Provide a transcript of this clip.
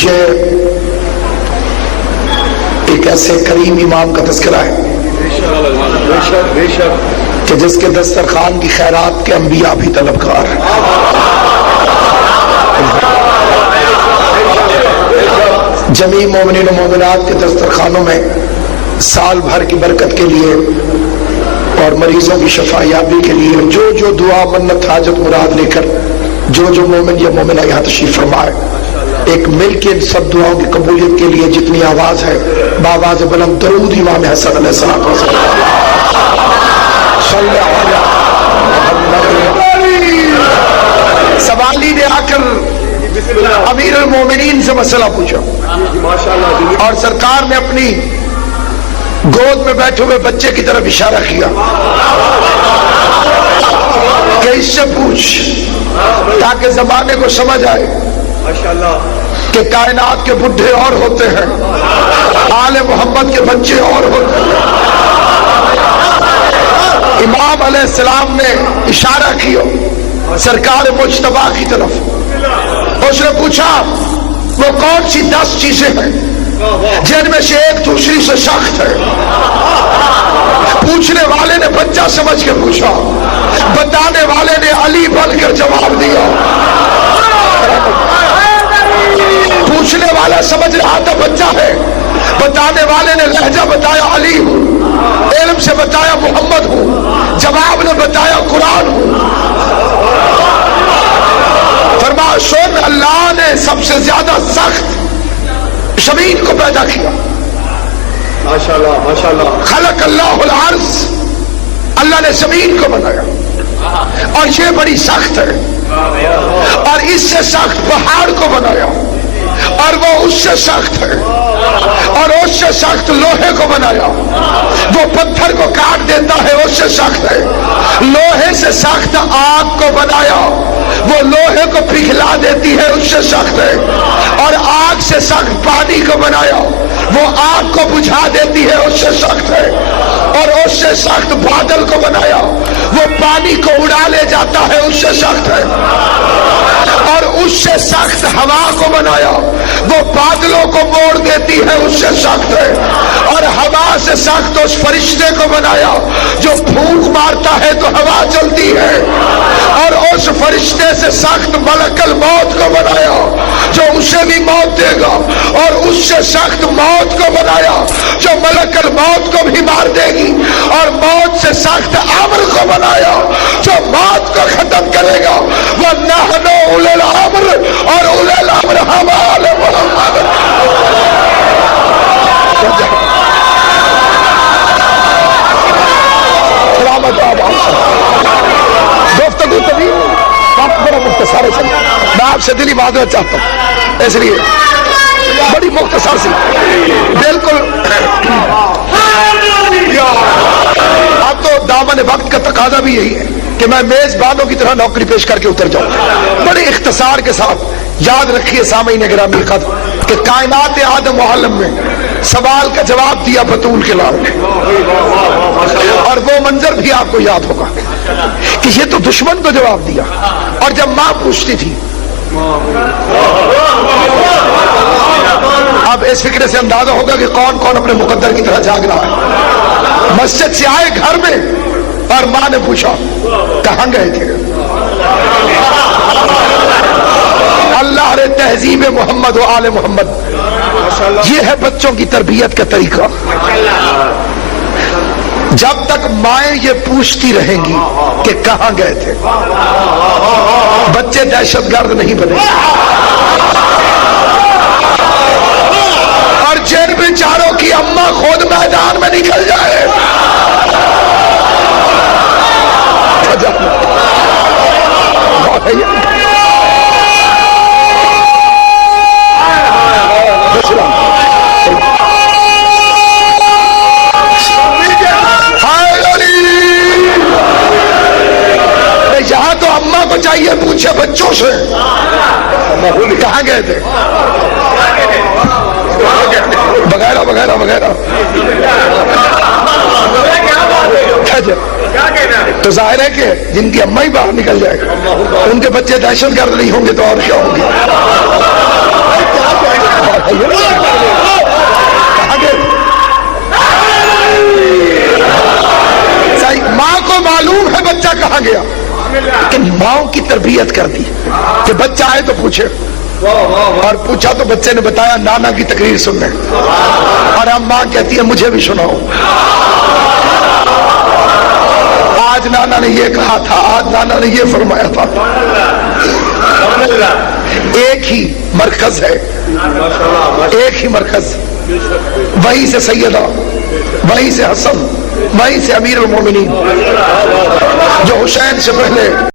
پیچھے ایک ایسے کریم امام کا تذکرہ ہے کہ جس کے دسترخوان کی خیرات کے انبیاء بھی طلبگار ہیں. جمیع مومنین و مومنات کے دسترخوانوں میں سال بھر کی برکت کے لیے اور مریضوں کی شفا یابی کے لیے جو جو دعا منت حاجت مراد لے کر جو جو مومن یا مومنہ یہاں تشریف فرمائے، ایک مل کے ان سب دعاؤں کی قبولیت کے لیے جتنی آواز ہے بآواز بلند درود امام حسن علیہ السلام صلی اللہ علیہ. سوالی نے آ کر امیر المومنین سے مسئلہ پوچھا اور سرکار نے اپنی گود میں بیٹھے ہوئے بچے کی طرف اشارہ کیا کہ اس سے پوچھ تاکہ زمانے کو سمجھ آئے کہ کائنات کے بڈھے اور ہوتے ہیں، آل محمد کے بچے اور ہوتے ہیں. امام علیہ السلام نے اشارہ کیا سرکار مجتبیٰ کی طرف. اس نے پوچھا وہ کون سی 10 چیزیں ہیں جن میں سے ایک دوسری سے سخت ہے؟ پوچھنے والے نے بچہ سمجھ کے پوچھا، بتانے والے نے علی بن کر جواب دیا. پوچھنے والا سمجھ رہا تھا بچہ ہے، بتانے والے نے لہجہ بتایا علی ہوں، علم سے بتایا محمد ہوں، جواب نے بتایا قرآن ہوں. فرمایا سن، اللہ نے سب سے زیادہ سخت زمین کو پیدا کیا. ماشاءاللہ ماشاءاللہ. خلق اللہ الارض، اللہ نے زمین کو بنایا اور یہ بڑی سخت ہے. اور اس سے سخت پہاڑ کو بنایا اور وہ اس سے سخت ہے. اور اس سے سخت لوہے کو بنایا، وہ پتھر کو کاٹ دیتا ہے اس سے سخت ہے. لوہے سے سخت آگ کو بنایا، وہ لوہے کو پگھلا دیتی ہے اس سے سخت ہے. اور آگ سے سخت پانی کو بنایا، وہ آگ کو بجھا دیتی ہے اس سے سخت ہے. اور اس سے سخت بادل کو بنایا، وہ پانی کو اڑا لے جاتا ہے اس سے سخت ہے. اور اس سے سخت ہوا کو بنایا، وہ بادلوں کو موڑ دیتی ہے اس سے سخت ہے. اور ہوا سے سخت اس فرشتے کو بنایا جو پھونک مارتا ہے تو ہوا چلتی ہے. اور اس فرشتے سے سخت ملک الموت کو بنایا جو اسے بھی موت دے گا. اور اس سے سخت موت کو بنایا جو ملک الموت کو بھی مار دے گی. اور موت سے سخت امر کو بنایا جو موت کو ختم کرے گا. وَنَحْنُ أُولِي الْأَمْرِ، اور اولي الامر ہم آل محمد. گفتگو طویل وقت بڑا مختصر ہے، میں آپ سے دلی معذرت چاہتا ہوں، اس لیے بڑی مختصر سی بالکل. اب تو دامن وقت کا تقاضا بھی یہی ہے کہ میں میزبانوں کی طرح نوکری پیش کر کے اتر جاؤں. بڑے اختصار کے ساتھ یاد رکھیے سامعین گرامی قدر کہ کائنات آدم و عالم میں سوال کا جواب دیا بطول کے لال نے. اور وہ منظر بھی آپ کو یاد ہوگا کہ یہ تو دشمن کو جواب دیا. اور جب ماں پوچھتی تھی، اب اس فکر سے اندازہ ہوگا کہ کون کون اپنے مقدر کی طرح جاگ رہا ہے. مسجد سے آئے گھر میں اور ماں نے پوچھا کہاں گئے تھے؟ اللہ رے تہذیب محمد و آل محمد، یہ ہے بچوں کی تربیت کا طریقہ. جب تک مائیں یہ پوچھتی رہیں گی کہ کہاں گئے تھے، بچے دہشت گرد نہیں بنے. اور جن بیچاروں کی اماں خود میدان میں نکل جائے، یہاں تو اماں کو چاہیے پوچھے بچوں سے کہاں گئے تھے، وغیرہ وغیرہ وغیرہ. تو ظاہر ہے کہ جن کی اماں ہی باہر نکل جائے ان کے بچے دہشت گرد نہیں ہوں گے تو اور کیا ہوں گے. کہاں گیا کہ ماں کی تربیت کر دی کہ بچہ آئے تو پوچھے، اور پوچھا تو بچے نے بتایا نانا کی تقریر سننے، اور اب ماں کہتی ہے مجھے بھی سناؤ، آج نانا نے یہ کہا تھا، آج نانا نے یہ فرمایا تھا۔ ایک ہی مرکز ہے، ایک ہی مرکز، وہیں سے سیدہ، وہیں سے حسن، وہیں سے امیر المومنین جو حسین سے پہلے